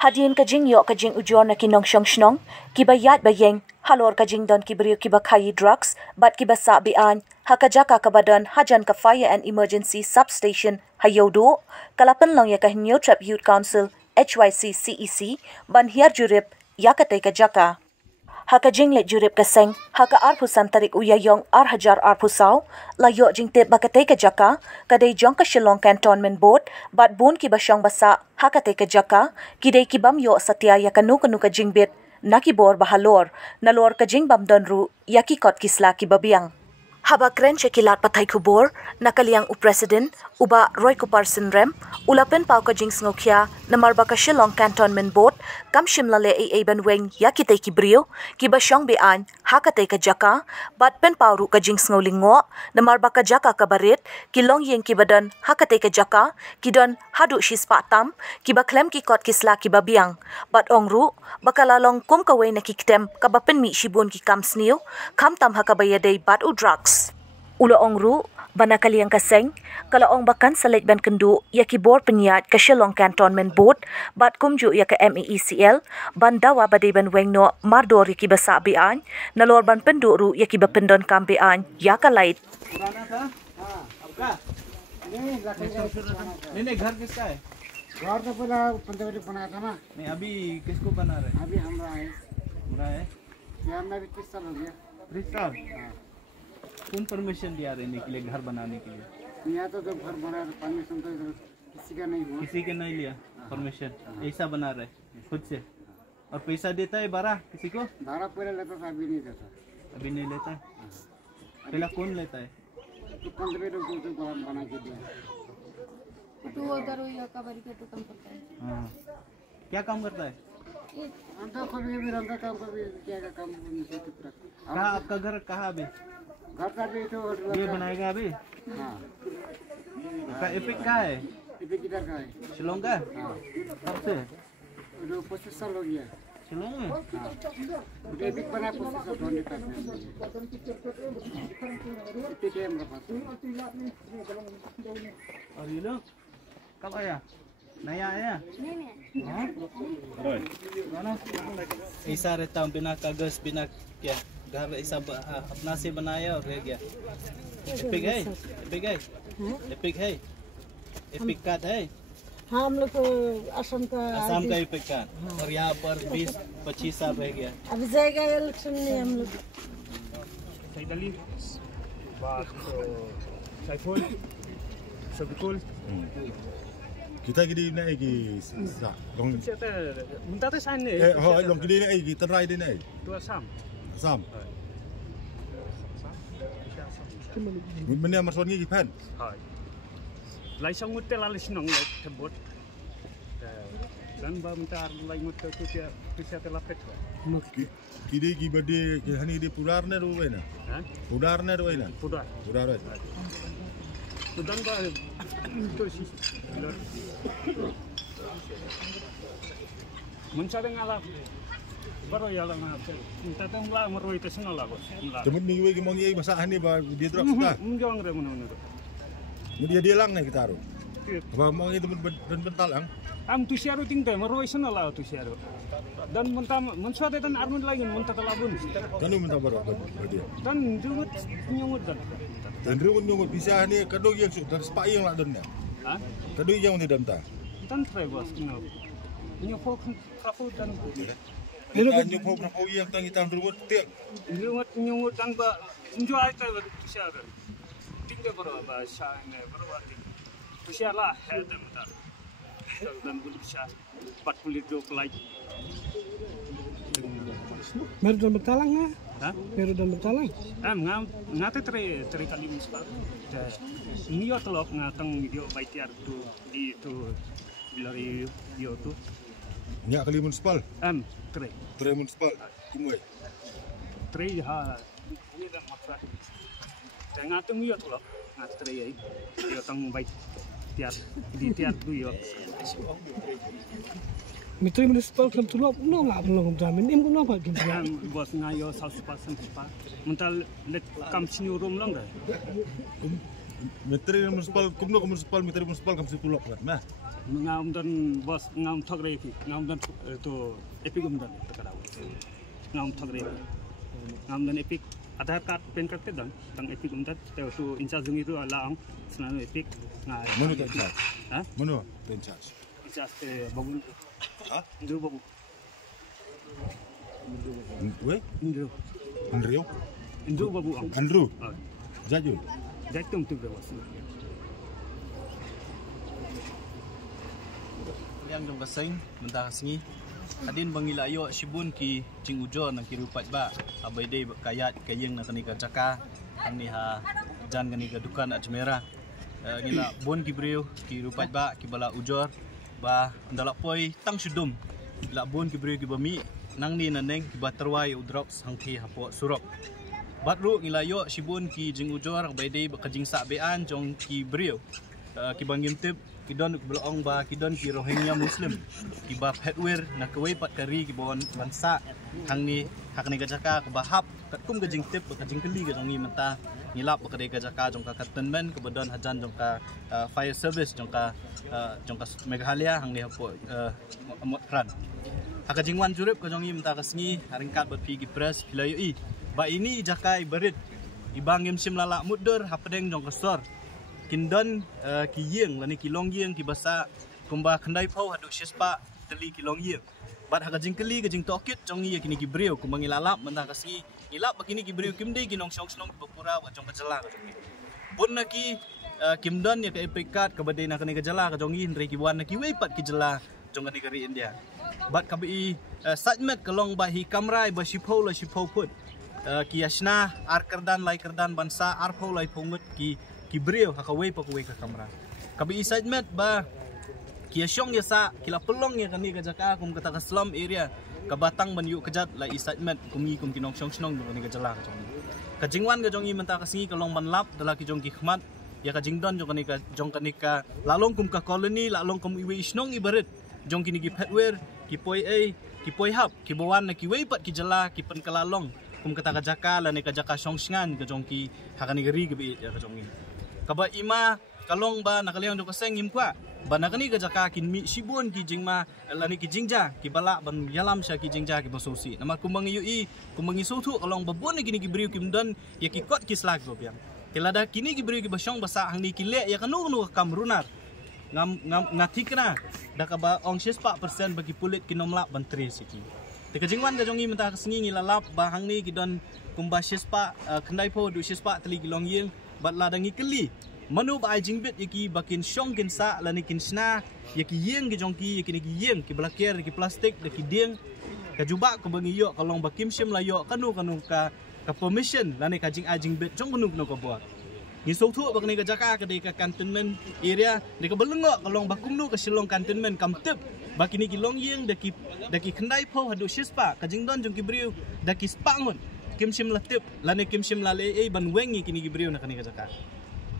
Hadin kajing yo kajing ujon na kinong syong shnong, kibayat bayeng, halor kajing don kibriyo kibakayi drugs, bat kibasa bian, hakajaka kabadan hajan ka Fire and Emergency Substation hayodo, kalapan lang ya kahinyo Trap Youth Council, HYC CEC, ban hiar jurip, yakatay kajaka. Hakajing let jurip kaseng, haka arpusan tarik uyayong hajar arpusaw, layo jing tip bakatay kajaka, kaday jong ka Shillong Cantonment Board, bat bun kibasyong basa, hakatay kajaka, kiday kibamyo satya ya kanu kajing bit, nakibor bahalor, nalor kajing bamdonru, yakikot kisla kibabiyang. Haba kren cekilat patay kubor, nakaliang u-president, uba Roy Kuparsin Rem, ulapin pao kajing sngokia, namarba ka Shillong Cantonment Board, kam shimlale ay banweng yakitay kibriyo, kibasyong bian, hakatay kajaka, bat pen pao ru kajing sngolingo, namarba kajaka kabarit, kilong yeng kibadan, hakatay kajaka, kidon hadu shispatam, kibaklem kikot kisla kibabiyang, bat ongru, bakalalong kum kaway nakiktem, kabapin mi shibun ki kam sniyo, kam tam hakabayaday bat u drugs. Ulo ongru, banakali ang kaseng, kalaong bakan sa ban kendu, yakibor penyat ke Shillong Cantonment Board, bat kumju ya ke MEECL, bandawa badai ban wengno mardor yakibasa bian, nalor ban penduru yakibapendon kambian, yakalait. नहीं घर किसका है? घर तो पहला पंद्रह बनाया था ना। नहीं अभी किसको बना रहे? अभी हमरा है। हमरा है? यार मैं भी 30 साल हो गया। 30 साल? हाँ। कौन परमिशन दिया रहने के लिए, घर बनाने के लिए? यहाँ तो जब घर बना तो परमिशन तो किसी का नहीं हुआ। किसी के नहीं लिया परमिशन, ऐसा बना रहे खुद से। और पैसा देता है भाड़ा किसी को? भाड़ा पहले लेता था, अभी नहीं देता। अभी नहीं लेता है? पहला कौन लेता है? तो 15 लोग तो बना के दिया। तो उधर हुई कबाड़ी का तो काम करता है। हाँ। क्या काम करता है? अंडा खोलने भी रंगा काम कर भी क्या का काम कहाँ आपका घर कहाँ अभी? घर का भी तो ये बनाएगा अभी? हाँ। एपिक कहाँ है? एपिक किधर का है? शिलोंग का? हाँ। कब से? जो 25 साल हो गया। शिलोंग में? हाँ। एपिक बना 25 साल होने का। एपिक है हमारे पास। और ये लोग कब आया? नया आया? ऐसा रहता हूँ बिना कागज बिना क्या, घर ऐसा अपना से बनाया और रह गया। एपिक है? एपिक है? एपिक है? एपिक कार्ड है? हाँ, हम लोग असम का एपिक कार्ड। और यहाँ पर 20-25 साल रह गया। अभी जाएगा इलेक्शन में हम लोग। Kita gini naik lagi, long. Minta tu sana. Long gini naik lagi, terai dia naik. Tu Assam. Assam. Mana masuk ni kipan? Hai. Lai sang mutte lalu senang lai tebut. Dan minta lai mutte tu dia bisa terlapet. Kini gibade, hani dia pudar ne ruai na. Pudar ne ruai na. Pudar. Pudar ruai. Tu dan ba itu sih. Mencari ngalah. Baru ya lah nak. Minta tu ngalah meruai tu senang lah bos. Temen minggu lagi mau ngiai masakan ni bah dia terus sudah. Menjauh ngere mana. Dia lang ni kita taruh. Apa mau ngiai temen bental lang? Am tu siaru tinggal meruai senang lah tu siaru. Dan mensuat dan armun lagi mentah telabun. Kanu mentah baru dia. Dan jungut nyungut dan. Dan rumun nyungut bisa ni kadang yang sudah sepai yang lah donnya. Kadang yang ni donta. Dan try bos kenal. Nyopok kapu dan. Nyopok kapu yang tang kita rumun tiak. Nyungut dan ba enjoy itu siaran. Tinggal baru ba siaran baru ada. Sialah ada mentah. Dan boleh bisa 42 lagi. Meru dan bertalang na? Hah? Meru dan bertalang? Ngate tre kali musbah. Niyo telok ngatang video baitiar tu di tu bilari video tu. Nyak kali municipal. Tre. Tre municipal. Kumui. Tre ha. Ini dah maksa. Ngatang niyo telok ngat tre ai. Yo tang bait tiar di tiar tu yo. Mitri municipal kelab tulap no lah belum jamin im kuna apa gitu. Bos ngayo 100% pa. Mental let kam sini rum lang dah. Menteri municipal, kumno municipal, menteri municipal kam situlok kan. Nah, ngam dan bos ngam thagre ki ngam dan to epic um dan takara ngam thagre ngam dan epic Aadhaar card pen card te dan tang epic um dan te to incharge jungi tu ala ang senano epic ngai mana tu incharge? ha Mana tu incharge? incharge te babu Ha? Indro babu Weh? Indro Andrew? babu ang Andrew? Jaju? jaktum tu bos Yang jong kasing mentah singi. Adin bangila ayo shibun ki jing ujo nang kirupat ba. Abai dei kayat kayeng na kanika jaka. Ani ha jan kanika dukan Ajmera. Ngila bon ki breu ki rupat ba ki bala ujor ba ndalak poi tang sudum. La bon ki breu ki bami nang ni naneng ki baterwai udrop sangki hapo surop. Batru ngila yo shibun ki jing ujor abai dei kajing sa bean jong ki breu. Ki bangim tip ki don belong ba ki don ki Rohingya Muslim ki bab headwear na kawai pat kari ki bon bansa hang ni hak ni gajaka ke bahap kat kum gajing tip gajing keli ga jong ni menta ngilap ka de gajaka jong ka cantonment ke badon hajan jong ka fire service jong ka Meghalaya hang ni hapo amot kran hak jingwan jurip ka jong ni menta kasngi haringkat bat pi ki press pilayo i ba ini jakai berit ibangim sim lala mudur hapdeng jong kasor Kindon ki yeng lani ki long yeng ki basa kumba khandai phau hadu shispa teli ki long yeng bat ha gajing keli gajing tokit jong ye kini ki breu kumang ilalap mentah kasi ilap bakini ki breu kimdei ki nong song snong bapura wa jong kajala pun naki kimdon ya ke epikat ka badai na kani kajala ka jong yin re ki wan naki wei pat ki jala jong kani kari India bat kabi sajmet kalong ba hi kamrai ba shipau la shipau put ki yashna arkardan lai kardan bansa arphau lai phongut ki breu hakawei pakawei ka kamera kabi isajmet ba kiasyong yasa kila pelong ya kani ka jaka kum kata ka slum area ka batang ban yu kejat la isajmet kumi kum kinong syong snong kani ka jala ka jong ka jingwan ka jong i menta ka singi ka long ban lap dala ki jong ki khmat ya ka jingdon jong kani ka lalong kum ka colony lalong kum iwe isnong ibarit jong kini ki petwer ki poi ki poi hap ki bawan na ki wei pat ki jala ki pen kalalong kum kata ka jaka la ne ka jaka syong sngan ka jong ki hakani gari gabi ya ka jong ni kaba ima kalong ba nakaliang do kaseng imkwa ba nakani ka jaka kin mi sibon ki jingma lani ki jingja ki bala ban yalam sha ki jingja ki basosi nama kumangi ui kumangi sotu kalong babon ni kini ki briu kim don ya ki kot ki slag go biang kelada kini ki briu ki basong basa hang ni ki le ya kanu kamrunar ngam ngatikna da ka ba ong 6% bagi pulit ki nomla ban 3 siki te ka jingwan ga jongi menta kasengi ngilalap ba hang ni ki don kumba 6% khandai po du 6% teli ki long yeng bat ladangi keli manu ba ajing bit yaki bakin syong kin sa lani kin sna yaki yeng ki jongki yaki ni yeng ki blaker ki plastik de ki ding ka juba ko bangi yo kalong bakim sim la yo kanu ka permission lani ka jing ajing bit jong kanu ko buat ni so thu bak ni ka jaka ka de ka cantonment area de ka belengo kalong bakum nu ka silong cantonment kam tip bakini ki long yeng de ki khandai pho hadu shispa ka jing don jong ki briu de ki spangun kim sim la tip lani kim sim la le ban wengi kini ki briu na kani ka jaka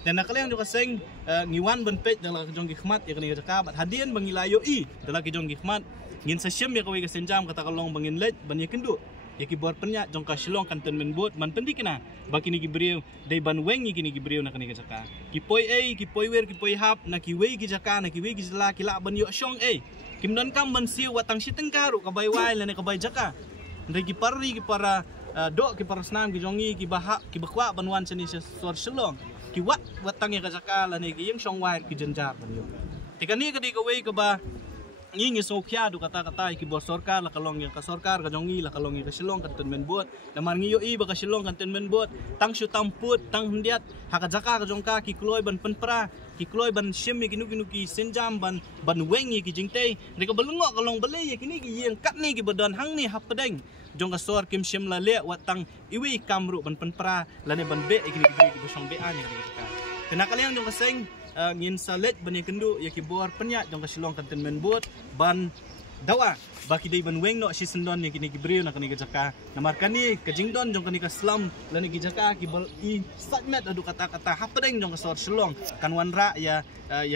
dan nakaliang juga seng ngiwan ban pej dalam kejong khmat ya kani ka jaka bat hadian bangilayo i dalam kejong khmat ngin sasyem ya kawai ka senjam kata kalong bangin let ban ya kendu ya ki bor penya jong ka silong cantonment boat man pendikina bakini ki briu dai ban wengi kini ki briu na kani ka jaka ki poi ki poi wer ki poi hap na ki wei ki jaka na ki wei ki jala ki la ban yo syong kim don kam ban siu watang sitengkaru ka bai wai lane ka bai jaka ndai ki parri ki para dok ki para snam ki jongi ki bahak ki bakwa banwan seni sor silong ki watang ya ka jaka lane ki yeng syong wai ki jenjar ban yo tikani ka di ka wei ka ba ngi sokya du kata-kata ki bor sorkar la kalong yang ka sorkar ka jongi la kalong ka silong cantonment boat namar ngi yo i ba ka silong cantonment boat tang shu tamput tang hundiat haka jaka ka jongka ki kloy ban penpra ki kloy ban shim ki nu ki senjam ban wengi ki jingte de ka belungo kalong bele ya kini ki yang kat ni ki badon hang ni hapdeng jong ka sor kim shim la le watang iwi kamru ban penpra la ne ban be kini ki bosong be an ni ka kena kalian jong ka seng ngin salet ban yang kendu ya ki bor penyak jong ka silong cantonment boat ban dawa baki dai ban weng no si sendon ni kini gibriu na kani jaka namar kani ke jingdon jong kani ka slam lani jaka ki bal i satmet adu kata-kata hapdeng jong ka sor selong kan wanra ya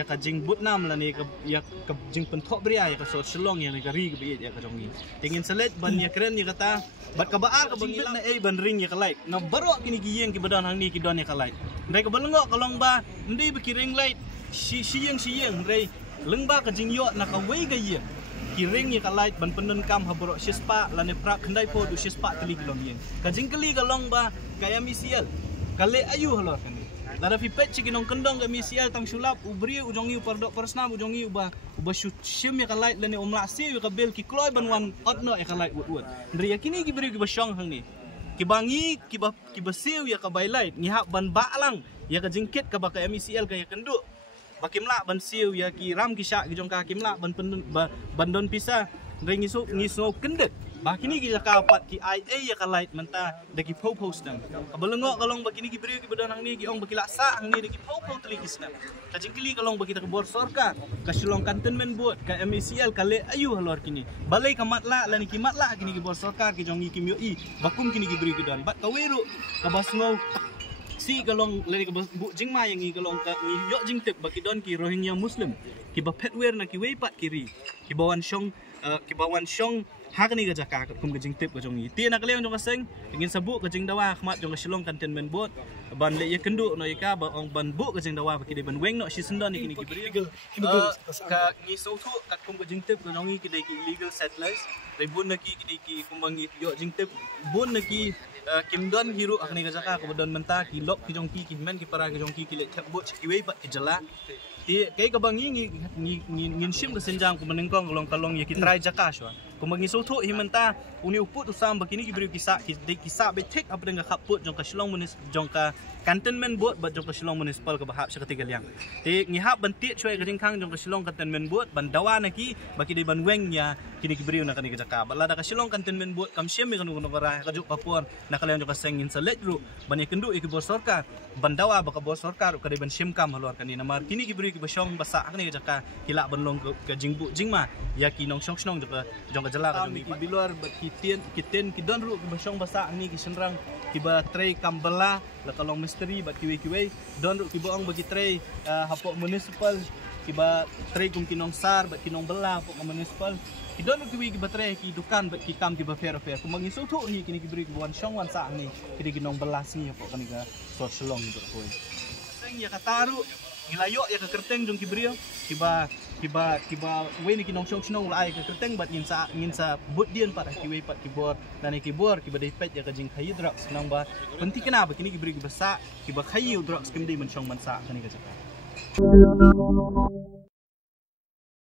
ka jing butnam lani ya ka jing pentok bria ya ka sor selong ya ka ri bi ya ka jong ni tingin selet ban ya keren ya kata bat ka baar ka bangila na ban ring ya ka light na baro kini giyeng ki badan hang ni ki don ya ka light ndai ka balungo kalong ba ndi bikiring light siyeng ndai lengba ka jing yo na ka wei ga ye kiring ya kalait ban penun kam habro sispa lane prak khandai po du sispa teli gelong yen kajing keli galong ba kaya misial kale ayu halor kan dara fi pet chiginong kendong ga misial tang sulap ubri ujongi pardok persnam ujongi uba shim ya kalait lane umla si ka bel ki kloy ban wan otno ya kalait wut ndri yakini gibri gi basyong hang ni kibangi kibasiu ya ka bailait ngihap ban balang ya ka jingkit ka ba kaya misial kaya kenduk bakimla ban siu ya ki ram ki syak ki jong ka kimla ban don pisa ring ngiso kendet bakini ki ka pat ki ia ya ka light menta de ki post dan abelengo kalong bakini ki beri ki badan hang ni ki ong baki laksa hang ni de ki teli ki snap ka jingkili kalong baki ta ke bor sorka ka silong kantonmen buat ka MACL kale ayu halor kini balai ka matla lani ki matla kini ki bor sorka ki jong ki myo i bakum kini ki beri ki dan bat ka weru ka basngo si galong lari bu jingma yang ngi galong ka ngi yo jing tek baki don ki Rohingya Muslim ki ba petwer na ki weipat kiri ki bawan shong hakni ga jaka kum ga jing tep ga jong ti na kaleon jong kaseng ingin sabu ga jing dawa khmat jong silong kantonmen bot ban le ye kendu no ika ba ong ban bu ga jing dawa baki de ban weng no si sendon ni kini ki beri ka ngi so thu kat kum ga jing tep ga jong ki de ki illegal settlers dai bun na ki ki kum bangi yo jing tep bun na ki kimdon hiru akni ga jaka ko don menta ki lok ki jong ki men ki para ki jong ki le thap bo ki wei bat ki jala ti kai ka bangi ngin sim ga senjang ko menengkong kalong ya ki try jaka swa ko mangi so thu himenta uni uput usam bakini ki beri kisa be tek apa dengan kaput jong ka silong munis jong ka kantonmen bot ba jong ka silong municipal ka bahap sakati galiang ti ngihap banti choi ga jingkang jong ka silong kantonmen bot ban dawa na ki baki de ban weng ya kini ki beri na kani ga jaka bala da ka silong kantonmen bot kam sim me kanu ra ka juk papuan na kalian jong ka sengin selet ru ban ye kendu iki bor sorkar ban dawa ba ka bor sorkar ka de ban sim kam halor kani namar kini ki beri ki basyong basa akni ga jaka kila ban long ka jingbu jingma ya ki nong song snong jong ka jala ka ki biluar kiten ki don ru ki basyong basa ni ki senrang ki ba tray kambala la kalong misteri ba kiwe don ru ki boong bagi tray hapok municipal ki ba tray kum kinong sar ba kinong bela hapok municipal ki don ru ki ba tray ki dukan ba ki kam ki ba fair ku mangi so thu ni kini ki beri ki wan syong wan sa ni ki kinong belas ni hapok kani ga so selong tu ko seng ya kataru ngilayo ya ka kerteng jong ki beri kiba we ni kinong syong lai ka kerteng bat ngin sa but dian pat ki we pat kibor dan ki bor ki badai pet ya ka jing khayi drugs nang ba penti kena ba kini ki beri ki basa ki ba khayi drugs kim dei men syong man sa kani ka